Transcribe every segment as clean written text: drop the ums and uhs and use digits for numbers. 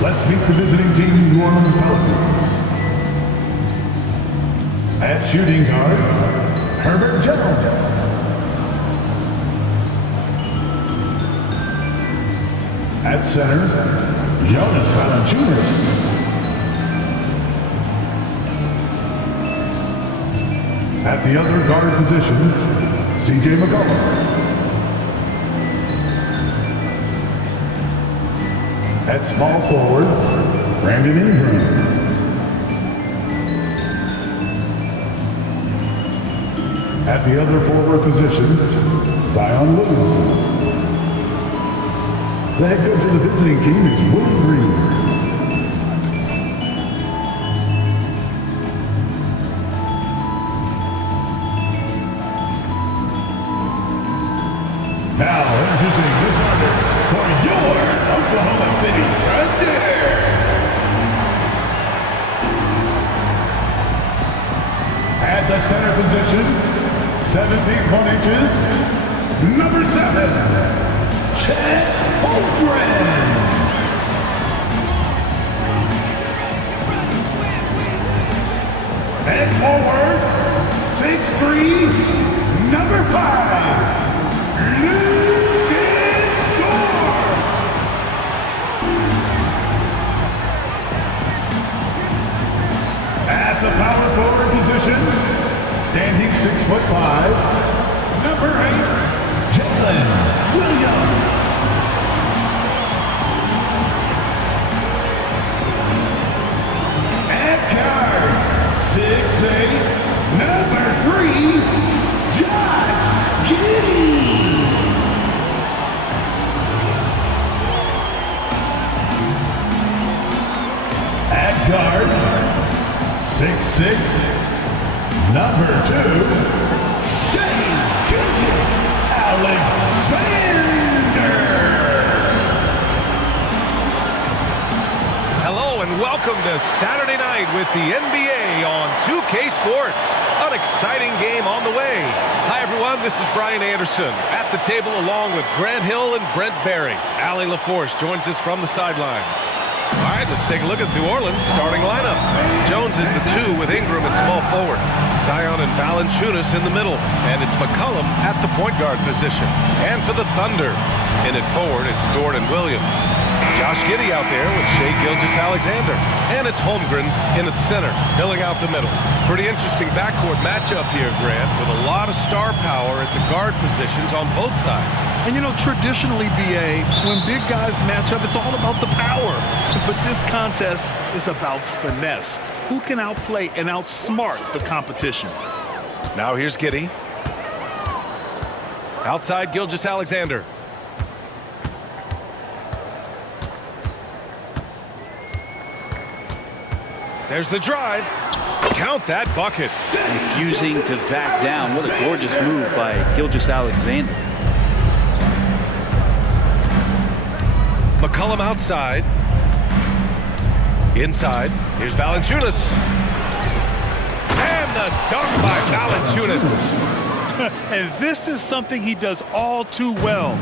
Let's meet the visiting team, New Orleans Pelicans. At shooting guard, Herbert Jones. At center, Jonas Valanciunas. At the other guard position, C.J. McCollum. At small forward, Brandon Ingram. At the other forward position, Zion Williamson. The head coach of the visiting team is William Green. Now, introducing this one for your Oklahoma City Thunder. At the center position, 7 feet 1 inches, number 7, Chet Holmgren. And forward, 6'3", number 5, at the power forward position, standing 6'5", number 8, Jalen Williams. At guard, 6'8", number 3, Josh Giddey. At guard, 6'6", number 2, Shai Gilgeous-Alexander. Hello and welcome to Saturday night with the NBA on 2K Sports. An exciting game on the way. Hi everyone, this is Brian Anderson at the table along with Grant Hill and Brent Barry. Allie LaForce joins us from the sidelines. All right, let's take a look at New Orleans' starting lineup. Jones is the 2 with Ingram at small forward. Zion and Valanciunas in the middle. And it's McCollum at the point guard position. And for the Thunder, in at forward, it's Dort and Williams. Josh Giddey out there with Shai Gilgeous-Alexander. And it's Holmgren in at center, filling out the middle. Pretty interesting backcourt matchup here, Grant, with a lot of star power at the guard positions on both sides. And you know, traditionally, BA, when big guys match up, it's all about the power. But this contest is about finesse. Who can outplay and outsmart the competition? Now here's Giddey. Outside Gilgeous-Alexander. There's the drive. Count that bucket. Refusing to back down. What a gorgeous move by Gilgeous-Alexander. McCollum outside. Inside. Here's Valanciunas. And the dunk by Valanciunas. And this is something he does all too well.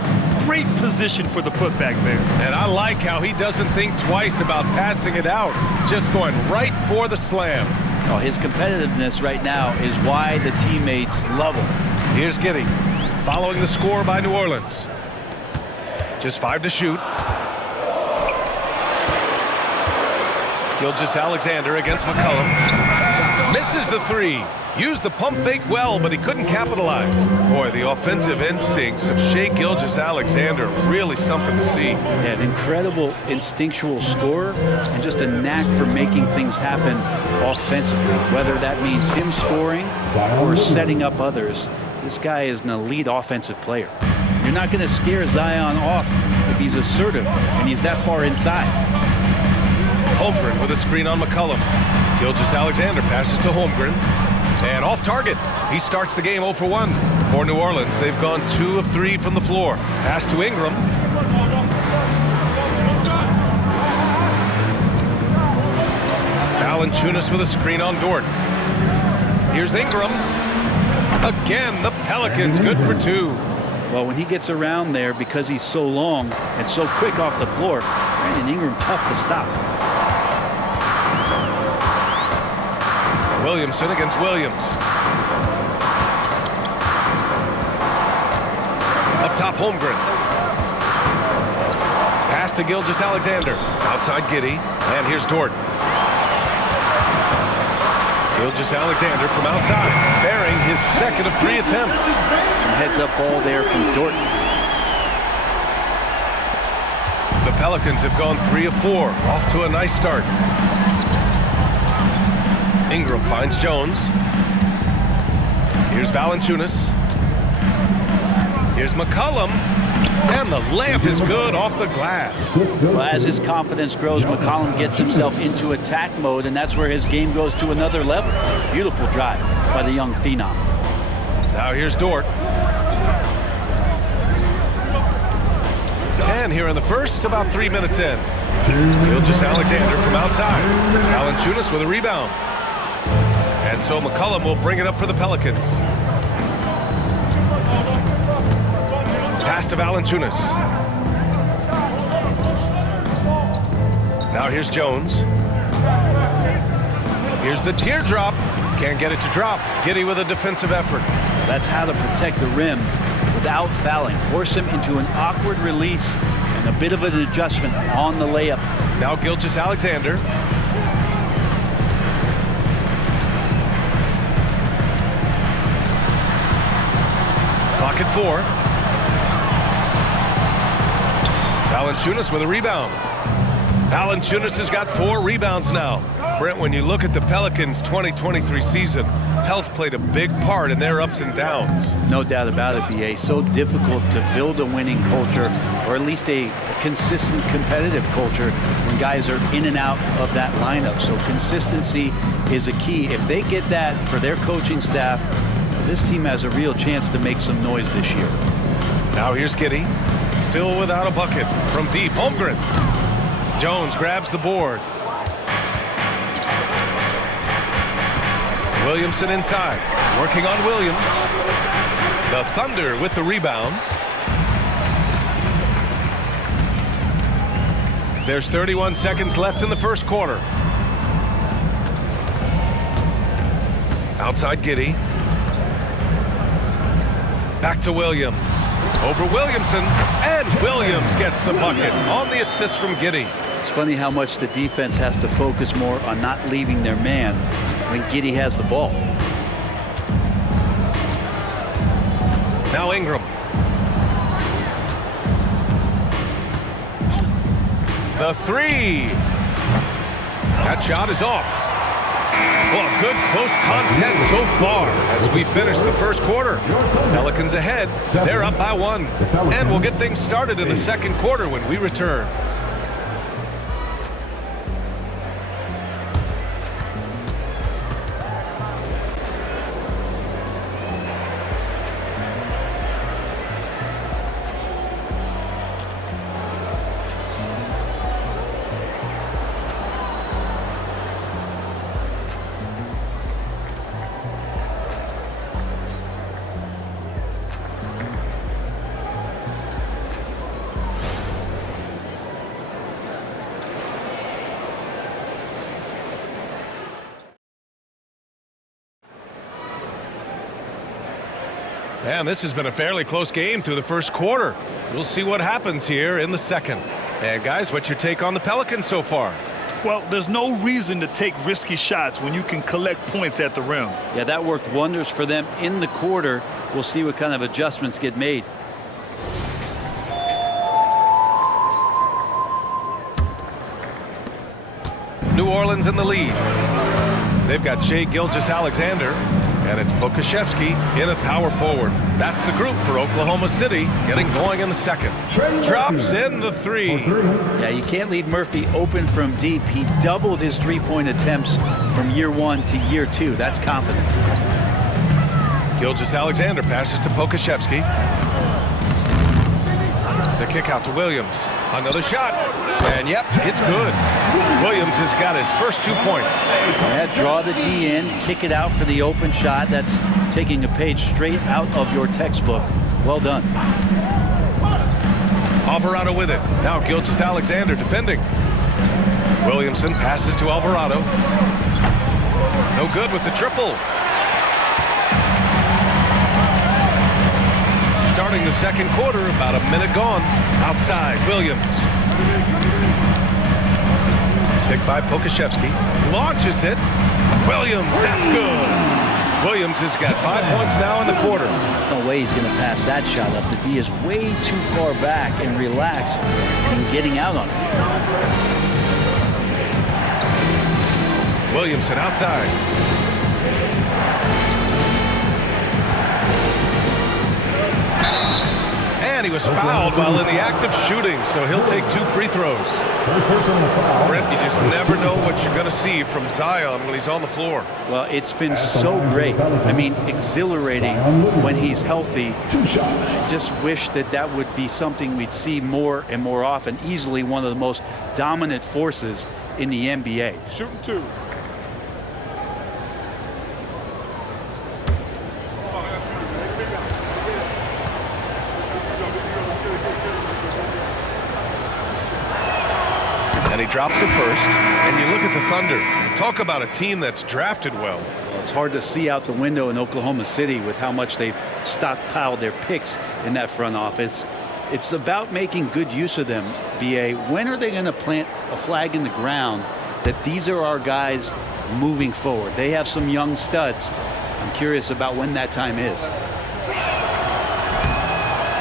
Great position for the putback there. And I like how he doesn't think twice about passing it out. Just going right for the slam. Oh, his competitiveness right now is why the teammates love him. Here's Giddey, following the score by New Orleans. Just 5 to shoot. Gilgeous-Alexander against McCollum. Misses the 3. Used the pump fake well, but he couldn't capitalize. Boy, the offensive instincts of Shai Gilgeous-Alexander, really something to see. Yeah, an incredible instinctual scorer and just a knack for making things happen offensively. Whether that means him scoring or setting up others, this guy is an elite offensive player. You're not going to scare Zion off if he's assertive and he's that far inside. Holmgren with a screen on McCollum. Gilgeous-Alexander passes to Holmgren. And off target. He starts the game 0 for 1. For New Orleans, they've gone 2 of 3 from the floor. Pass to Ingram. Valanciunas with a screen on Dort. Here's Ingram. Again, the Pelicans good for 2. Well, when he gets around there, because he's so long and so quick off the floor, Brandon Ingram tough to stop. Williamson against Williams. Up top, Holmgren. Pass to Gilgeous-Alexander. Outside Giddey. And here's Dort. Gilgeous-Alexander from outside, bearing his second of 3 attempts. Some heads-up ball there from Dort. The Pelicans have gone 3 of 4, off to a nice start. Ingram finds Jones. Here's Valanciunas. Here's McCollum. And the layup is good off the glass. Well, as his confidence grows, McCollum gets himself into attack mode, and that's where his game goes to another level. Beautiful drive by the young phenom. Now here's Dort. And here in the first, about 3 minutes in. Gilgeous-Alexander from outside. Valanciunas with a rebound. And so McCollum will bring it up for the Pelicans. Pass to Valanciunas. Now here's Jones. Here's the teardrop. Can't get it to drop. Giddey with a defensive effort. That's how to protect the rim without fouling. Force him into an awkward release and a bit of an adjustment on the layup. Now Gilgeous-Alexander. Clock at 4. Valanciunas with a rebound. Valanciunas has got 4 rebounds now. Brent, when you look at the Pelicans' 2023 season, health played a big part in their ups and downs. No doubt about it, B.A. So difficult to build a winning culture, or at least a consistent competitive culture, when guys are in and out of that lineup. So consistency is a key. If they get that for their coaching staff, this team has a real chance to make some noise this year. Now here's Giddey. Still without a bucket from deep. Holmgren. Jones grabs the board. Williamson inside. Working on Williams. The Thunder with the rebound. There's 31 seconds left in the first quarter. Outside Giddey. Back to Williams. Over Williamson, and Williams gets the bucket on the assist from Giddey. It's funny how much the defense has to focus more on not leaving their man when Giddey has the ball. Now Ingram. The 3. That shot is off. Well, a good close contest so far as we finish the first quarter. Pelicans ahead. They're up by 1. And we'll get things started in the second quarter when we return. And this has been a fairly close game through the first quarter. We'll see what happens here in the second. And guys, what's your take on the Pelicans so far? Well, there's no reason to take risky shots when you can collect points at the rim. Yeah, that worked wonders for them in the quarter. We'll see what kind of adjustments get made. New Orleans in the lead. They've got Shai Gilgeous-Alexander, and it's Pokashevsky in at power forward. That's the group for Oklahoma City, getting going in the second. Drops in the 3. Yeah, you can't leave Murphy open from deep. He doubled his three-point attempts from year 1 to year 2. That's confidence. Gilgeous-Alexander passes to Pokashevsky. The kick out to Williams. Another shot. And yep, it's good. Williams has got his first 2 points. Yeah, draw the D in, kick it out for the open shot. That's taking a page straight out of your textbook. Well done. Alvarado with it. Now Gilgeous-Alexander defending. Williamson passes to Alvarado. No good with the triple. Starting the second quarter, about a minute gone. Outside, Williams. Picked by Pokashevsky. Launches it. Williams, that's good. Williams has got 5 points now in the quarter. No way he's going to pass that shot up. The D is way too far back and relaxed and getting out on it. Williamson outside. And he was fouled while in the act of shooting, so he'll take 2 free throws. First person to foul. Brent, you just never know what you're going to see from Zion when he's on the floor. Well, it's been so great. I mean, exhilarating when he's healthy. 2 shots. I just wish that that would be something we'd see more and more often. Easily one of the most dominant forces in the NBA. Shooting 2. And he drops it first. And you look at the Thunder. Talk about a team that's drafted well. It's hard to see out the window in Oklahoma City with how much they've stockpiled their picks in that front office. It's about making good use of them, BA. When are they going to plant a flag in the ground that these are our guys moving forward? They have some young studs. I'm curious about when that time is.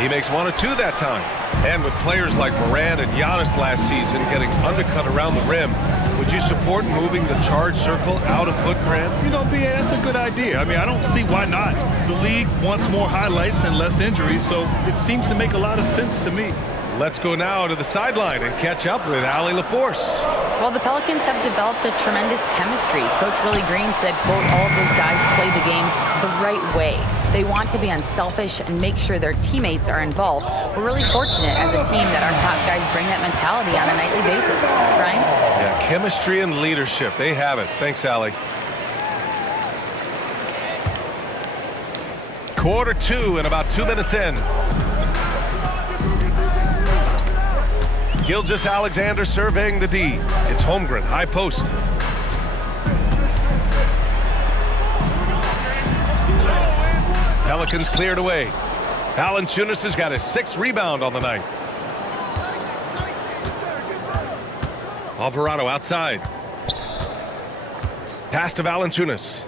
He makes 1 or 2 that time. And with players like Morant and Giannis last season getting undercut around the rim, would you support moving the charge circle out a foot, Grant? You know, BA, that's a good idea. I mean, I don't see why not. The league wants more highlights and less injuries, so it seems to make a lot of sense to me. Let's go now to the sideline and catch up with Allie LaForce. Well, the Pelicans have developed a tremendous chemistry. Coach Willie Green said, quote, all of those guys play the game the right way. They want to be unselfish and make sure their teammates are involved. We're really fortunate as a team that our top guys bring that mentality on a nightly basis. Brian? Yeah, chemistry and leadership. They have it. Thanks, Allie. Quarter 2 and about 2 minutes in. Gilgeous-Alexander surveying the D. It's Holmgren, high post. Pelicans cleared away. Valanciunas has got his 6th rebound on the night. Alvarado outside. Pass to Valanciunas.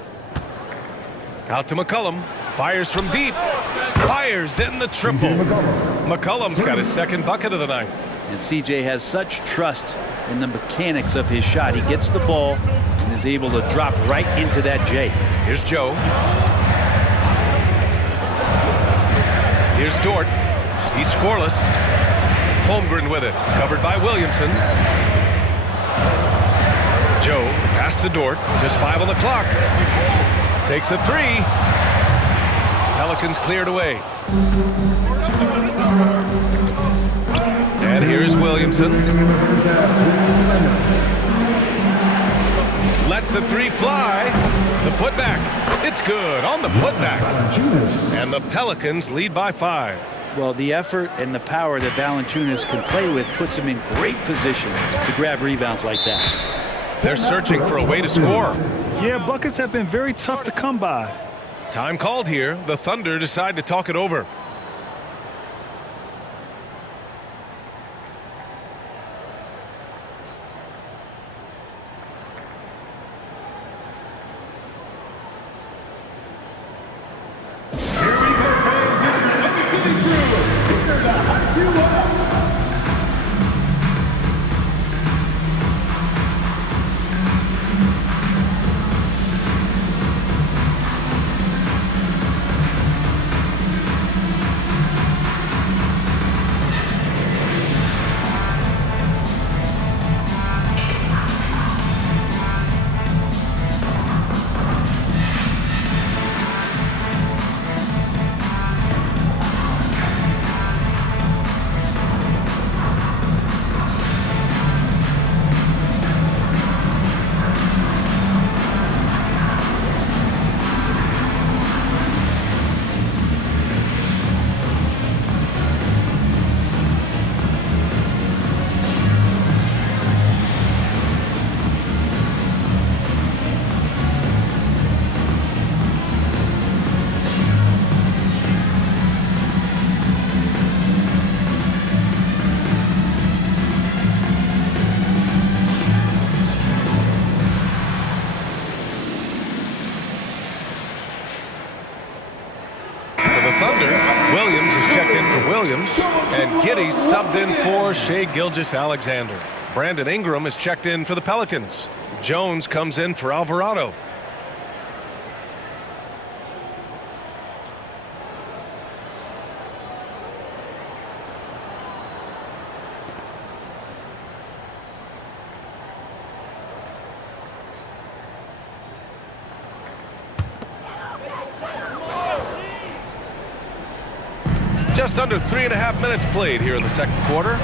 Out to McCollum. Fires from deep. Fires in the triple. McCollum's got his 2nd bucket of the night. And CJ has such trust in the mechanics of his shot. He gets the ball and is able to drop right into that J. Here's Joe. Here's Dort. He's scoreless. Holmgren with it. Covered by Williamson. Joe, pass to Dort. Just 5 on the clock. Takes a 3. Pelicans cleared away. And here's Williamson. Lets the 3 fly. The putback. It's good on the putback. And the Pelicans lead by 5. Well, the effort and the power that Valanciunas can play with puts him in great position to grab rebounds like that. They're searching for a way to score. Yeah, buckets have been very tough to come by. Time called here. The Thunder decide to talk it over. Alexander. Williams is checked in for Williams. And Giddey subbed in for Shai Gilgeous-Alexander. Brandon Ingram is checked in for the Pelicans. Jones comes in for Alvarado. Just under 3.5 minutes played here in the second quarter.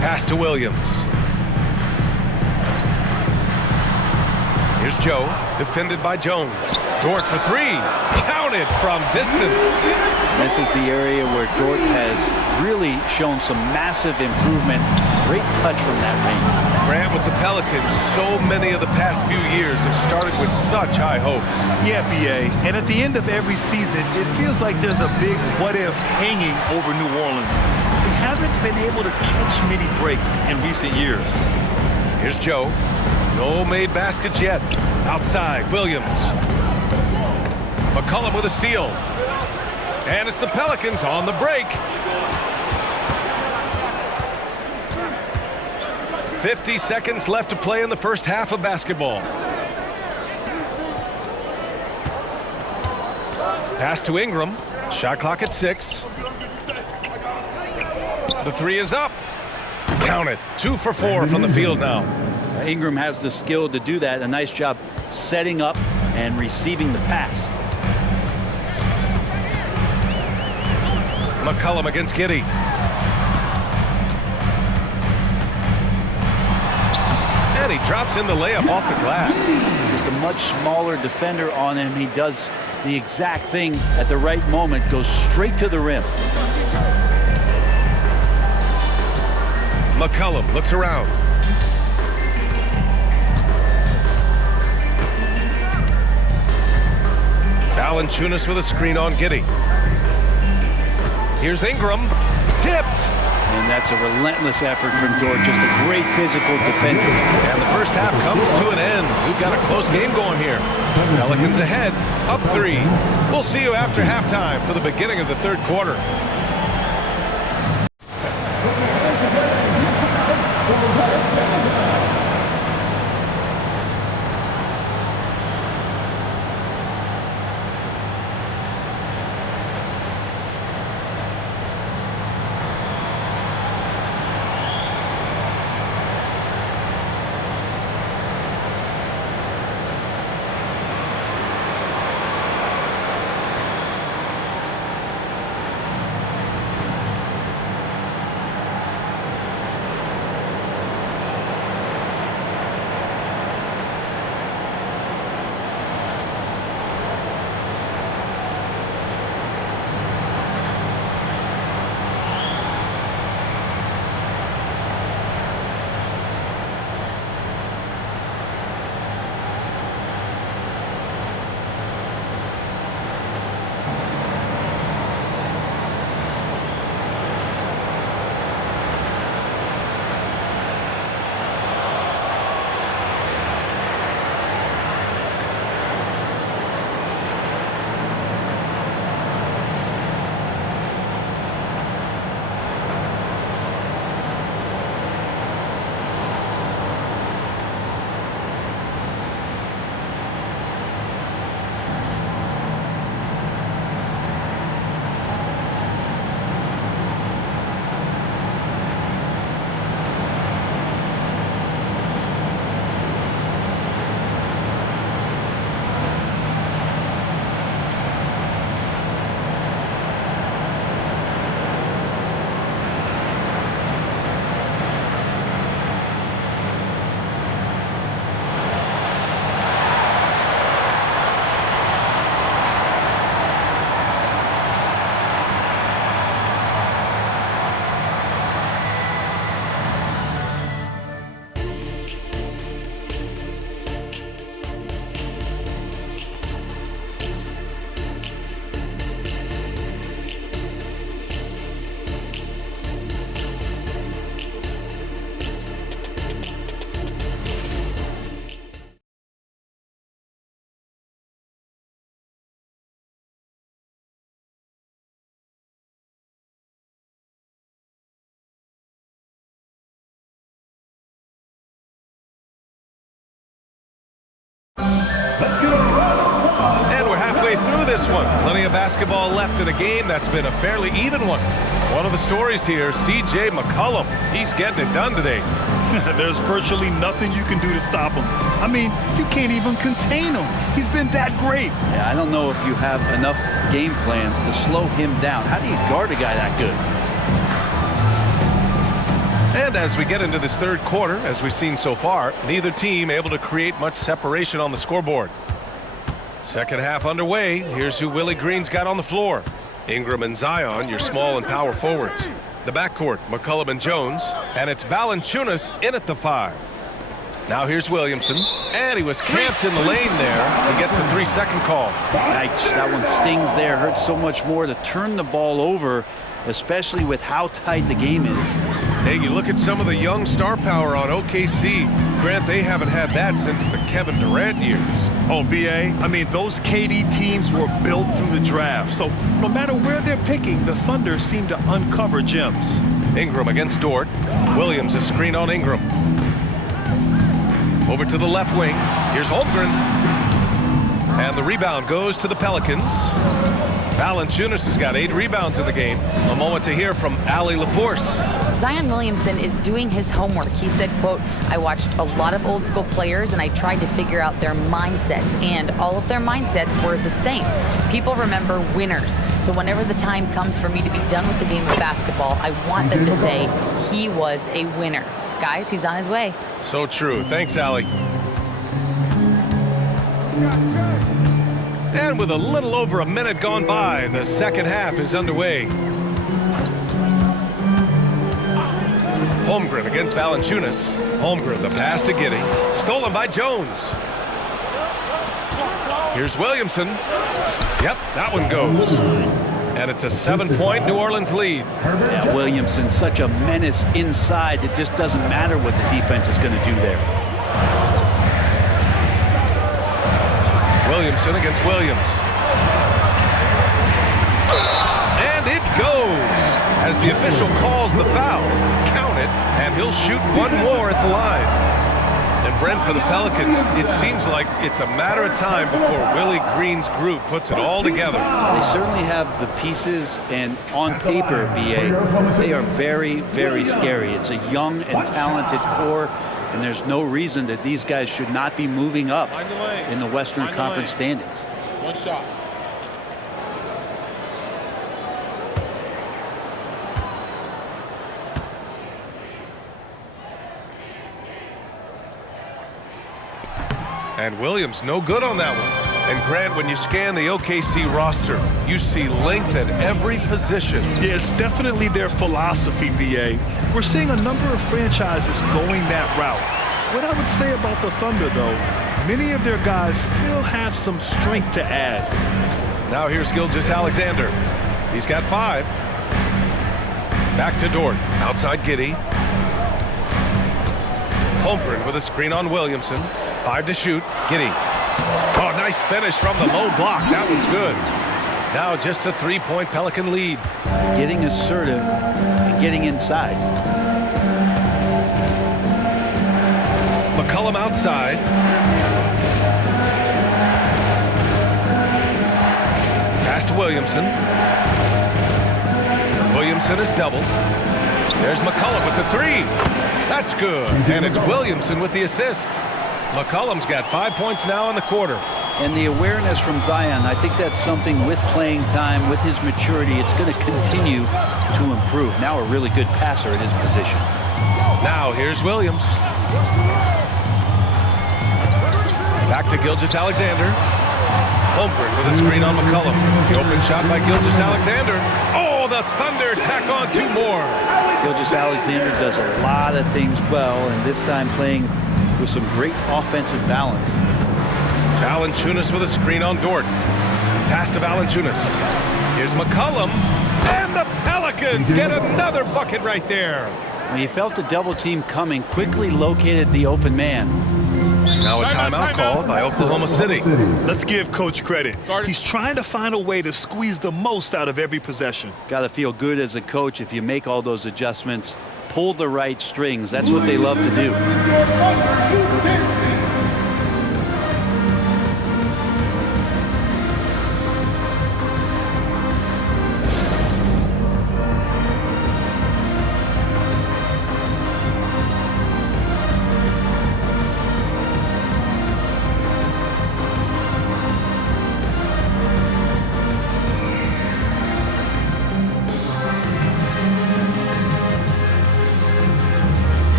Pass to Williams. Here's Joe, defended by Jones. Dort for three, counted from distance. This is the area where Dort has really shown some massive improvement. Great touch from that range. Grant, with the Pelicans, so many of the past few years have started with such high hopes. Yeah, BA. And at the end of every season, it feels like there's a big what-if hanging over New Orleans. They haven't been able to catch many breaks in recent years. Here's Joe. No made baskets yet. Outside, Williams. McCollum with a steal. And it's the Pelicans on the break. 50 seconds left to play in the first half of basketball. Pass to Ingram. Shot clock at 6. The three is up. Count it. 2 for 4 from the field now. Ingram has the skill to do that. A nice job setting up and receiving the pass. McCollum against Giddey. And he drops in the layup off the glass. Just a much smaller defender on him. He does the exact thing at the right moment, goes straight to the rim. McCollum looks around. Valanciunas with a screen on Giddey. Here's Ingram. Tipped. And that's a relentless effort from Dort. Just a great physical defender. And the first half comes to an end. We've got a close game going here. Pelicans ahead, up 3. We'll see you after halftime for the beginning of the third quarter. Let's give a round of applause. And we're halfway through this one. Plenty of basketball left in a game that's been a fairly even one. One of the stories here, C.J. McCollum. He's getting it done today. There's virtually nothing you can do to stop him. I mean, you can't even contain him. He's been that great. Yeah, I don't know if you have enough game plans to slow him down. How do you guard a guy that good? And as we get into this third quarter, as we've seen so far, neither team able to create much separation on the scoreboard. Second half underway. Here's who Willie Green's got on the floor. Ingram and Zion, your small and power forwards. The backcourt, McCollum and Jones. And it's Valanciunas in at the 5. Now here's Williamson. And he was camped in the lane there. He gets a 3-second call. Nice. That one stings there. Hurts so much more to turn the ball over, especially with how tight the game is. Hey, you look at some of the young star power on OKC. Grant, they haven't had that since the Kevin Durant years. Oh, B.A., I mean, those KD teams were built through the draft. So no matter where they're picking, the Thunder seem to uncover gems. Ingram against Dort. Williams a screen on Ingram. Over to the left wing. Here's Holmgren. And the rebound goes to the Pelicans. Valanciunas has got 8 rebounds in the game. A moment to hear from Allie LaForce. Zion Williamson is doing his homework. He said, quote, I watched a lot of old school players and I tried to figure out their mindsets, and all of their mindsets were the same. People remember winners. So whenever the time comes for me to be done with the game of basketball, I want them to say he was a winner. Guys, he's on his way. So true. Thanks, Allie. And with a little over a minute gone by, the second half is underway. Holmgren against Valanciunas. Holmgren, the pass to Giddey. Stolen by Jones. Here's Williamson. Yep, that one goes. And it's a 7-point New Orleans lead. Yeah, Williamson, such a menace inside. It just doesn't matter what the defense is going to do there. Williamson against Williams. And it goes as the official calls the foul. Count it, and he'll shoot one more at the line. And Brent, for the Pelicans, it seems like it's a matter of time before Willie Green's group puts it all together. They certainly have the pieces, and on paper, B.A., they are very, very scary. It's a young and talented core, and there's no reason that these guys should not be moving up in the Western Conference standings. One shot. And Williams no good on that one. And Grant, when you scan the OKC roster, you see length at every position. Yeah, it's definitely their philosophy, B.A. We're seeing a number of franchises going that route. What I would say about the Thunder, though, many of their guys still have some strength to add. Now here's Gilgeous-Alexander. He's got 5. Back to Dort. Outside Giddey. Holmgren with a screen on Williamson. 5 to shoot. Giddey. Oh, nice finish from the low block. That one's good. Now just a 3-point Pelican lead. Getting assertive and getting inside. McCollum outside. Pass to Williamson. Williamson is doubled. There's McCollum with the 3. That's good. And it's Williamson with the assist. McCollum's got 5 points now in the quarter. And the awareness from Zion, I think that's something with playing time, with his maturity, it's going to continue to improve. Now a really good passer at his position. Now here's Williams. Back to Gilgeous-Alexander. Holmgren with a screen on McCollum. The open shot by Gilgeous-Alexander. Oh, the Thunder tack on 2 more. Gilgeous-Alexander does a lot of things well, and this time playing with some great offensive balance. Valanciunas with a screen on Dort. Pass to Valanciunas. Here's McCollum. And the Pelicans get another bucket right there. When he felt the double team coming, quickly located the open man. Now a timeout called by Oklahoma City. Let's give Coach credit. He's trying to find a way to squeeze the most out of every possession. Got to feel good as a coach if you make all those adjustments, pull the right strings. That's what they love to do.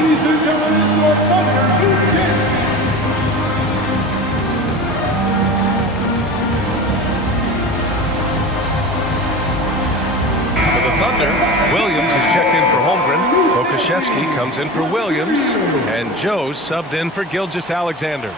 Ladies and gentlemen, it's your Thunder to begin. For the Thunder, Williams is checked in for Holmgren. Kokoszewski comes in for Williams. And Joe subbed in for Gilgeous-Alexander.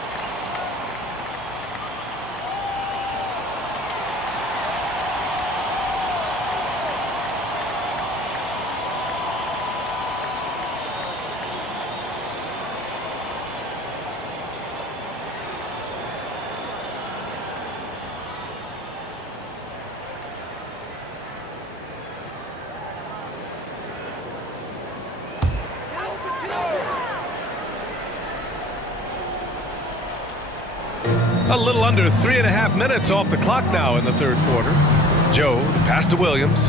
A little under 3.5 minutes off the clock now in the third quarter. Joe, the pass to Williams.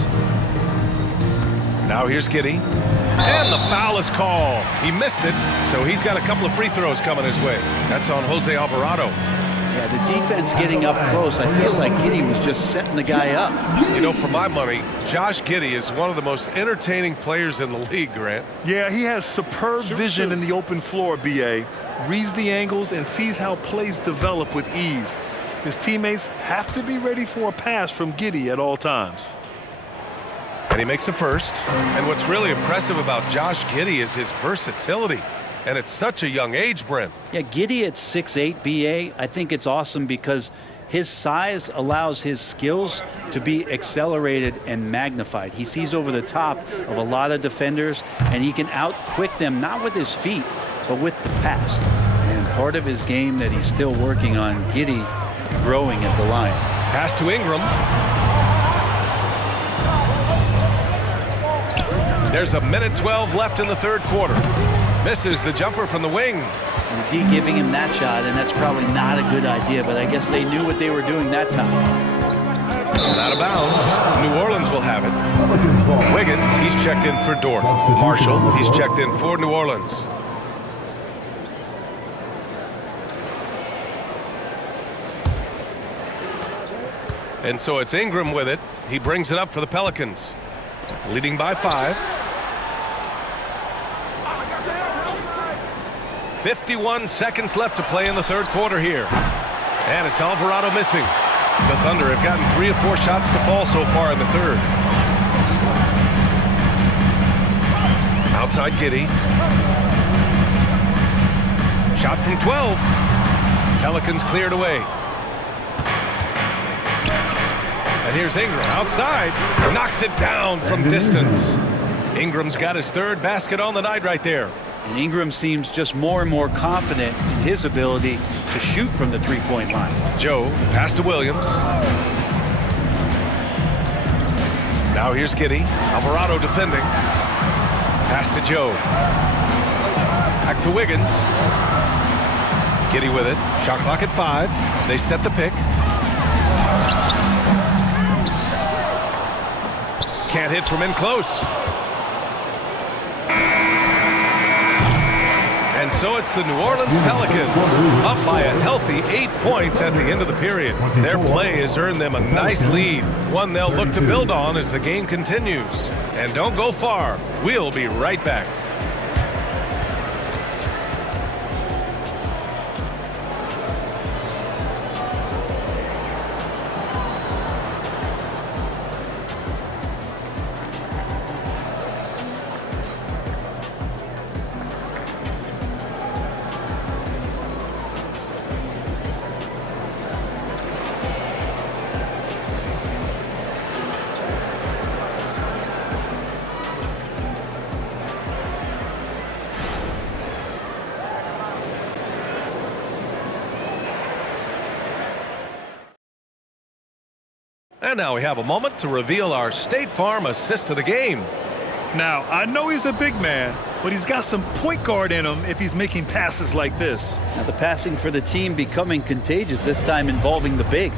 Now here's Giddey. And the foul is called. He missed it, so he's got a couple of free throws coming his way. That's on Jose Alvarado. Yeah, the defense getting up close. I feel like Giddey was just setting the guy up. You know, for my money, Josh Giddey is one of the most entertaining players in the league, Grant. Yeah, he has superb vision in the open floor, B.A. Reads the angles and sees how plays develop with ease. His teammates have to be ready for a pass from Giddey at all times. And he makes the first. And what's really impressive about Josh Giddey is his versatility. And at such a young age, Brent. Yeah, Giddey at 6'8", B.A., I think it's awesome because his size allows his skills to be accelerated and magnified. He sees over the top of a lot of defenders, and he can out-quick them, not with his feet, but with the pass. And part of his game that he's still working on, Giddey growing at the line. Pass to Ingram. There's 1:12 left in the third quarter. Misses the jumper from the wing. And the D giving him that shot, and that's probably not a good idea, but I guess they knew what they were doing that time. Out of bounds. New Orleans will have it. Wiggins, he's checked in for Dort. Marshall, he's checked in for New Orleans. And so it's Ingram with it. He brings it up for the Pelicans. Leading by 5. 51 seconds left to play in the third quarter here. And it's Alvarado missing. The Thunder have gotten 3 or 4 shots to fall so far in the third. Outside Giddey. Shot from 12. Pelicans cleared away. And here's Ingram outside. Knocks it down from distance. Ingram's got his third basket on the night right there. And Ingram seems just more and more confident in his ability to shoot from the three-point line. Joe, pass to Williams. Now here's Giddey. Alvarado defending. Pass to Joe. Back to Wiggins. Giddey with it. Shot clock at 5. They set the pick. Can't hit from in close. And so it's the New Orleans Pelicans up by a healthy 8 points at the end of the period. Their play has earned them a nice lead, one they'll look to build on as the game continues. And don't go far. We'll be right back. And now we have a moment to reveal our State Farm assist of the game. Now, I know he's a big man, but he's got some point guard in him if he's making passes like this. Now the passing for the team becoming contagious, this time involving the big.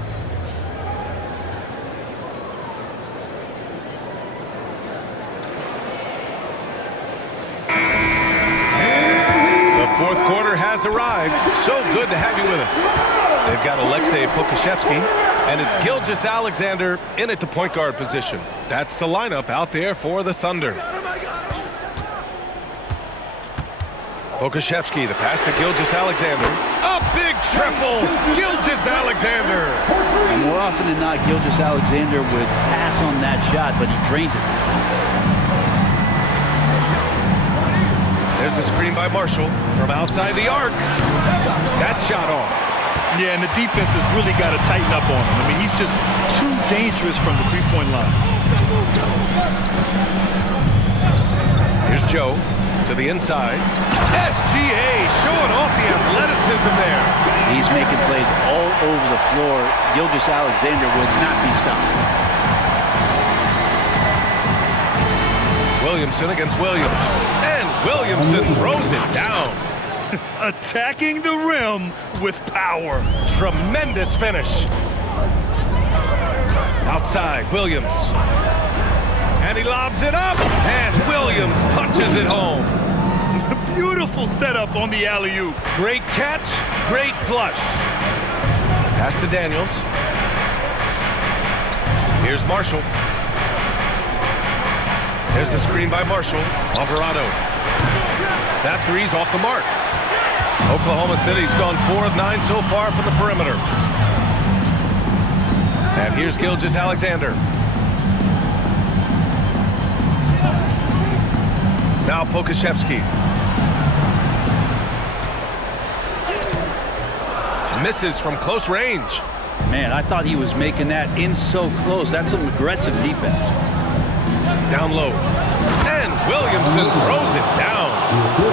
The fourth quarter has arrived. So good to have you with us. They've got Alexei Kokoszewski, and it's Gilgeous-Alexander in at the point guard position. That's the lineup out there for the Thunder. Pokashevsky, the pass to Gilgeous-Alexander. A big triple! Gilgeous-Alexander! More often than not, Gilgeous-Alexander would pass on that shot, but he drains it this time. There's a screen by Marshall from outside the arc. That shot off. Yeah, and the defense has really got to tighten up on him. I mean, he's just too dangerous from the three-point line. Here's Joe to the inside. SGA showing off the athleticism there. He's making plays all over the floor. Gilgeous-Alexander will not be stopped. Williamson against Williams. And Williamson throws it down. Attacking the rim with power. Tremendous finish. Outside, Williams. And he lobs it up. And Williams punches it home. Beautiful setup on the alley-oop. Great catch, great flush. Pass to Daniels. Here's Marshall. There's a screen by Marshall. Alvarado. That three's off the mark. Oklahoma City's gone 4 of 9 so far from the perimeter. And here's Gilgeous-Alexander. Now Pokashevsky. Misses from close range. Man, I thought he was making that in so close. That's some aggressive defense. Down low. And Williamson throws it down.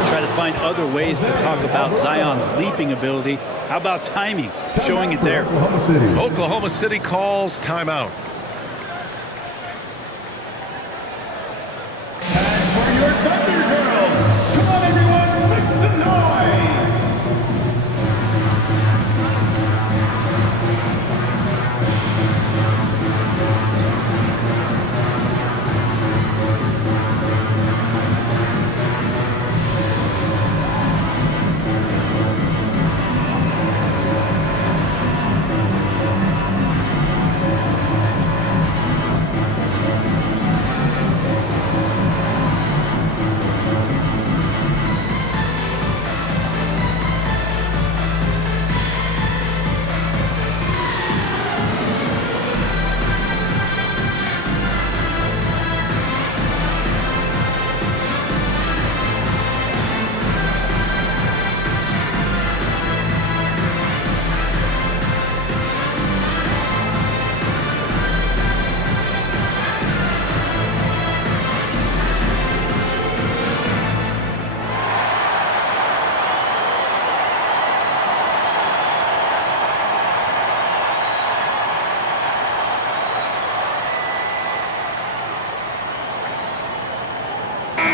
Try to find other ways to talk about Zion's leaping ability. How about timing? Showing it there. Oklahoma City calls timeout. And for your Thunder Girls, come on everyone, make some noise!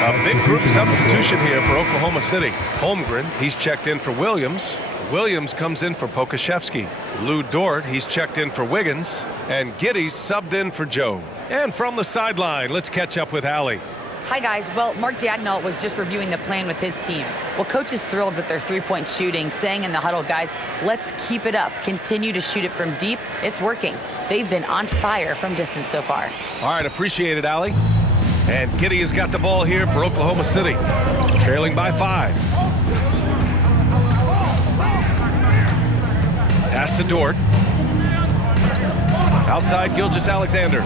A big group substitution here for Oklahoma City. Holmgren, he's checked in for Williams. Williams comes in for Pokashevsky. Lou Dort, he's checked in for Wiggins. And Giddey's subbed in for Joe. And from the sideline, let's catch up with Allie. Hi, guys. Well, Mark Dagnall was just reviewing the plan with his team. Well, coach is thrilled with their three-point shooting, saying in the huddle, guys, let's keep it up. Continue to shoot it from deep. It's working. They've been on fire from distance so far. All right, appreciate it, Allie. And Giddey has got the ball here for Oklahoma City, trailing by 5. Pass to Dort. Outside, Gilgeous-Alexander.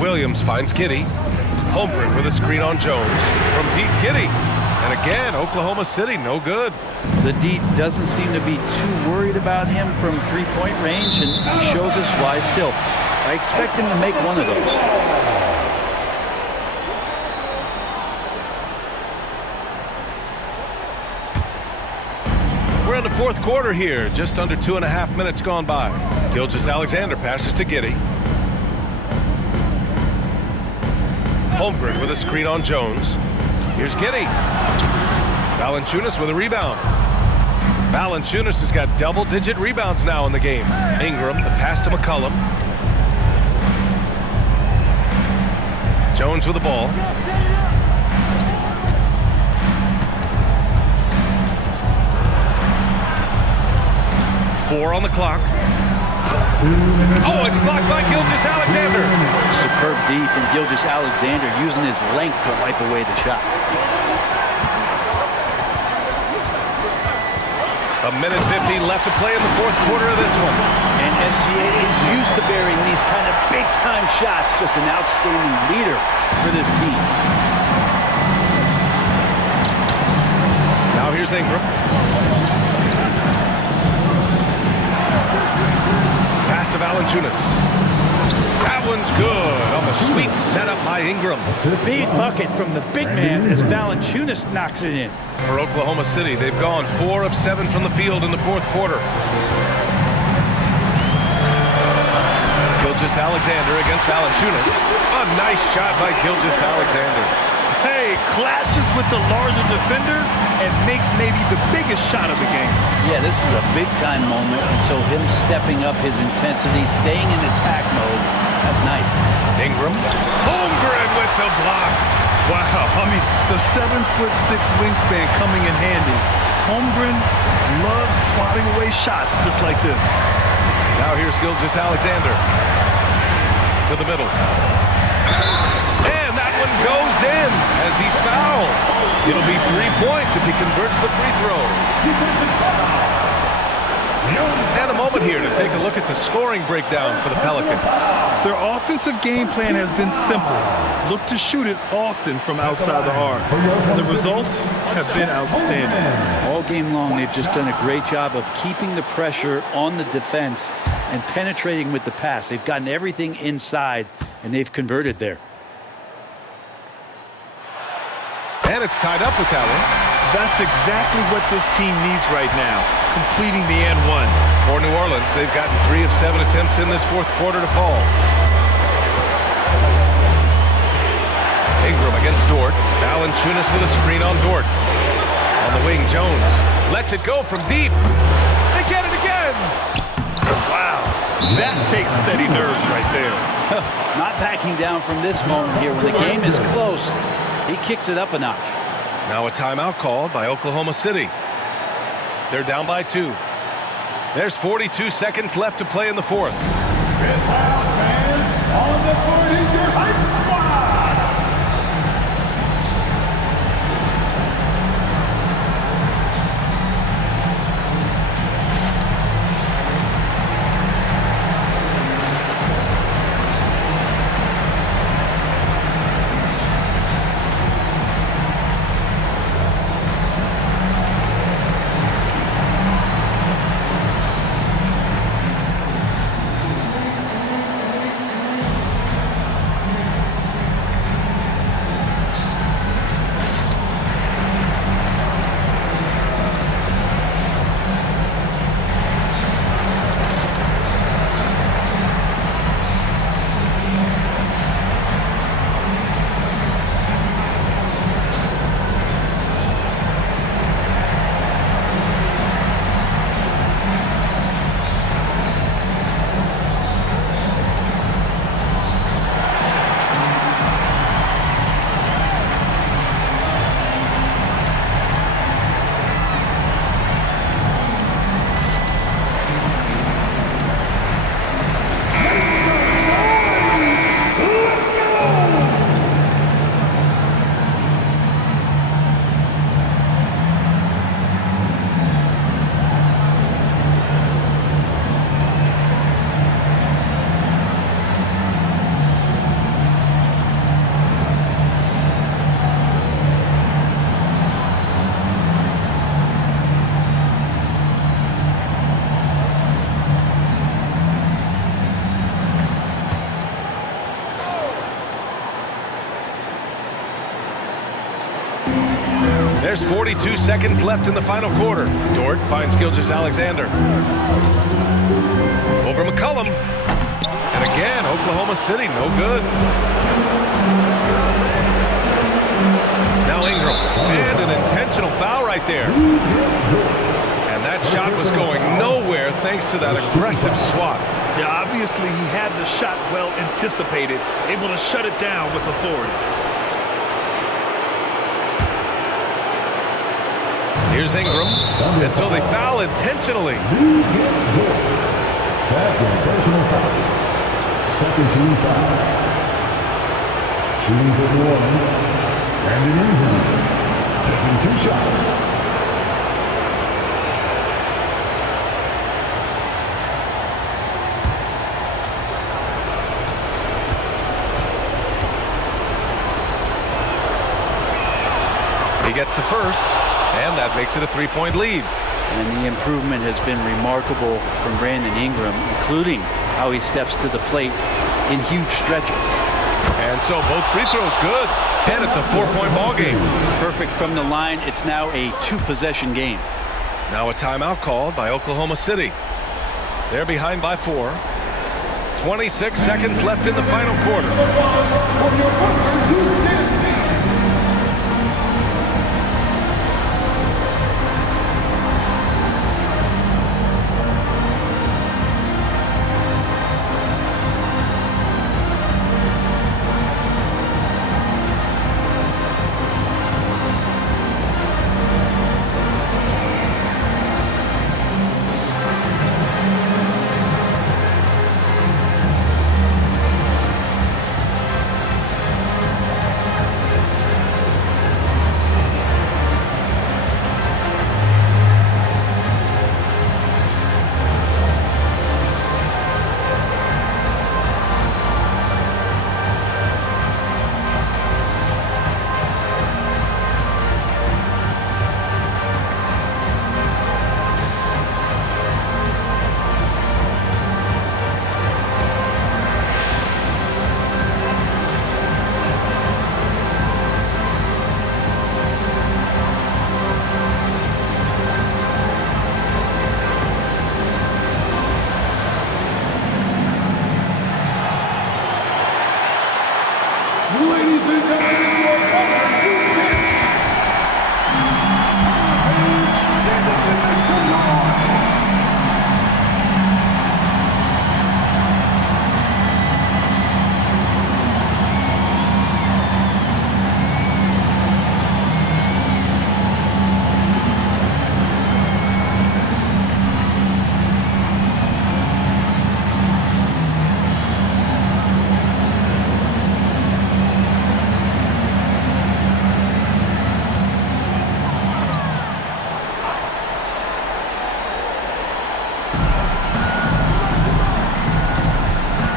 Williams finds Giddey. Holmgren with a screen on Jones. From deep, Giddey. And again, Oklahoma City, no good. The D doesn't seem to be too worried about him from three-point range, and he shows us why still. I expect him to make one of those. We're in the fourth quarter here, just under 2.5 minutes gone by. Gilgeous-Alexander passes to Giddey. Holmgren with a screen on Jones. Here's Giddey. Valanciunas with a rebound. Valanciunas has got double-digit rebounds now in the game. Ingram, the pass to McCollum. Jones with the ball. Four on the clock. Oh, it's blocked by Gilgeous-Alexander. Superb D from Gilgeous-Alexander using his length to wipe away the shot. A minute 15 left to play in the fourth quarter of this one. And SGA is used to bearing these kind of big-time shots. Just an outstanding leader for this team. Now here's Ingram. Pass to Valanciunas. That one's good on the sweet setup by Ingram. Big bucket from the big man as Valanciunas knocks it in. For Oklahoma City, they've gone 4 of 7 from the field in the fourth quarter. Gilgeous-Alexander against Valanciunas. A nice shot by Gilgeous-Alexander. Hey, clashes with the larger defender and makes maybe the biggest shot of the game. Yeah, this is a big-time moment, and so him stepping up his intensity, staying in attack mode, that's nice. Ingram. Holmgren with the block. Wow, I mean, the 7'6" wingspan coming in handy. Holmgren loves swatting away shots just like this. Now here's Gilgeous-Alexander. To the middle. And that one goes in as he's fouled. It'll be 3 points if he converts the free throw. And a moment here to take a look at the scoring breakdown for the Pelicans. Their offensive game plan has been simple. Look to shoot it often from outside the arc. And the results have been outstanding. All game long, they've just done a great job of keeping the pressure on the defense and penetrating with the pass. They've gotten everything inside, and they've converted there. And it's tied up with that one. That's exactly what this team needs right now, completing the and one. For New Orleans, they've gotten 3 of 7 attempts in this fourth quarter to fall. Ingram against Dort. Valanciunas with a screen on Dort. On the wing, Jones lets it go from deep. They get it again. Wow, that takes steady nerves right there. Not backing down from this moment here. When the game is close, he kicks it up a notch. Now a timeout called by Oklahoma City. They're down by 2. There's 42 seconds left to play in the fourth. On the board is your hype squad. There's 42 seconds left in the final quarter. Dort finds Gilgeous-Alexander. Over McCollum. And again, Oklahoma City, no good. Now Ingram. And an intentional foul right there. And that shot was going nowhere thanks to that aggressive swat. Yeah, obviously he had the shot well anticipated, able to shut it down with authority. Here's Ingram, and so they foul intentionally. Second personal foul. Second team foul. Shooting for New Orleans, Brandon Ingram. Taking 2 shots. He gets the first, and that makes it a 3-point lead. And the improvement has been remarkable from Brandon Ingram, including how he steps to the plate in huge stretches. And so both free throws good, and it's a 4-point ball game. Perfect from the line. It's now a 2-possession game. Now a timeout called by Oklahoma City. They're behind by 4. 26 seconds left in the final quarter.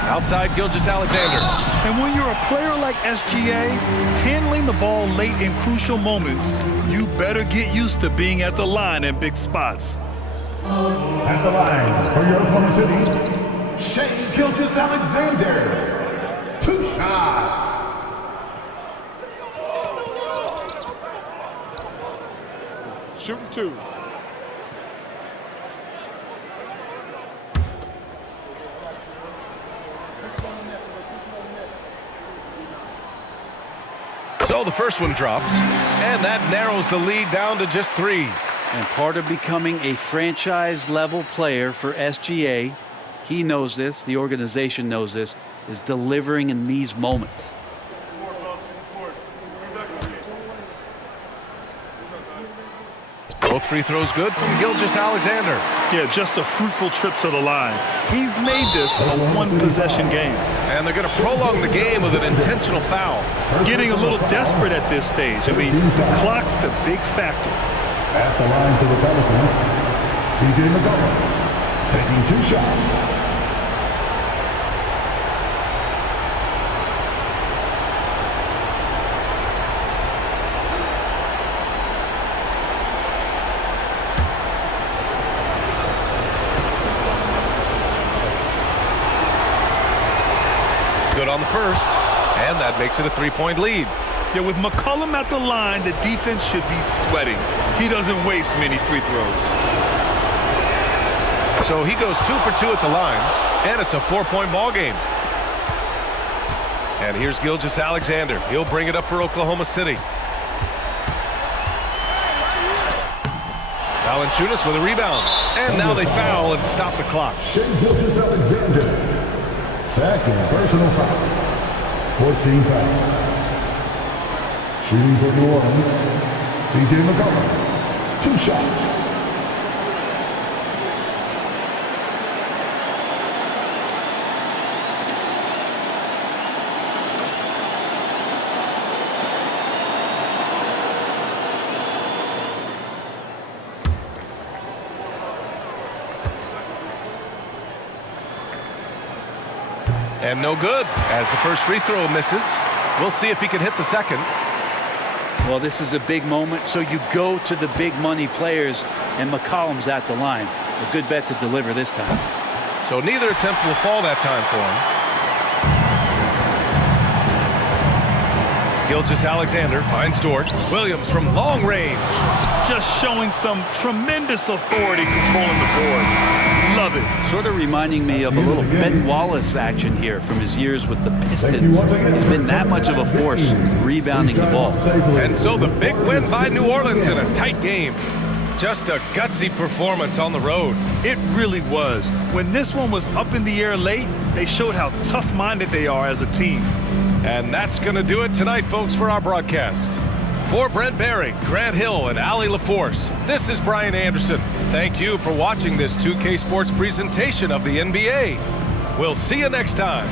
Outside Gilgeous-Alexander. And when you're a player like SGA, handling the ball late in crucial moments, you better get used to being at the line in big spots. At the line for your Oklahoma City, Shai Gilgeous-Alexander. 2 shots. Shooting 2. So the first one drops, and that narrows the lead down to just 3. And part of becoming a franchise-level player for SGA, he knows this, the organization knows this, is delivering in these moments. Both free throws good from Gilgeous-Alexander. Yeah, just a fruitful trip to the line. He's made this a 1-possession game. And they're going to prolong the game with an intentional foul. Getting a little desperate at this stage. I mean, the clock's the big factor. At the line for the Pelicans, C.J. McCollum. Taking 2 shots. Good on the first, and that makes it a 3-point lead. Yeah, with McCollum at the line, the defense should be sweating. He doesn't waste many free throws. So he goes 2 for 2 at the line, and it's a 4-point ball game. And here's Gilgeous-Alexander. He'll bring it up for Oklahoma City. Valanciunas with a rebound. And now they foul and stop the clock. Shai Gilgeous-Alexander. Second personal foul. 4th team foul. Shooting for New Orleans, C.J. McCollum. 2 shots. And no good, as the first free throw misses. We'll see if he can hit the second. Well, this is a big moment, so you go to the big money players, and McCollum's at the line. A good bet to deliver this time. So neither attempt will fall that time for him. Gilgeous-Alexander finds Dort. Williams from long range. Just showing some tremendous authority controlling the boards. Love it. Sort of reminding me of a little Ben Wallace action here from his years with the Pistons. He's been that much of a force rebounding the ball. And so the big win by New Orleans in a tight game. Just a gutsy performance on the road. It really was. When this one was up in the air late, they showed how tough-minded they are as a team. And that's going to do it tonight, folks, for our broadcast. For Brent Barry, Grant Hill, and Allie LaForce, this is Brian Anderson. Thank you for watching this 2K Sports presentation of the NBA. We'll see you next time.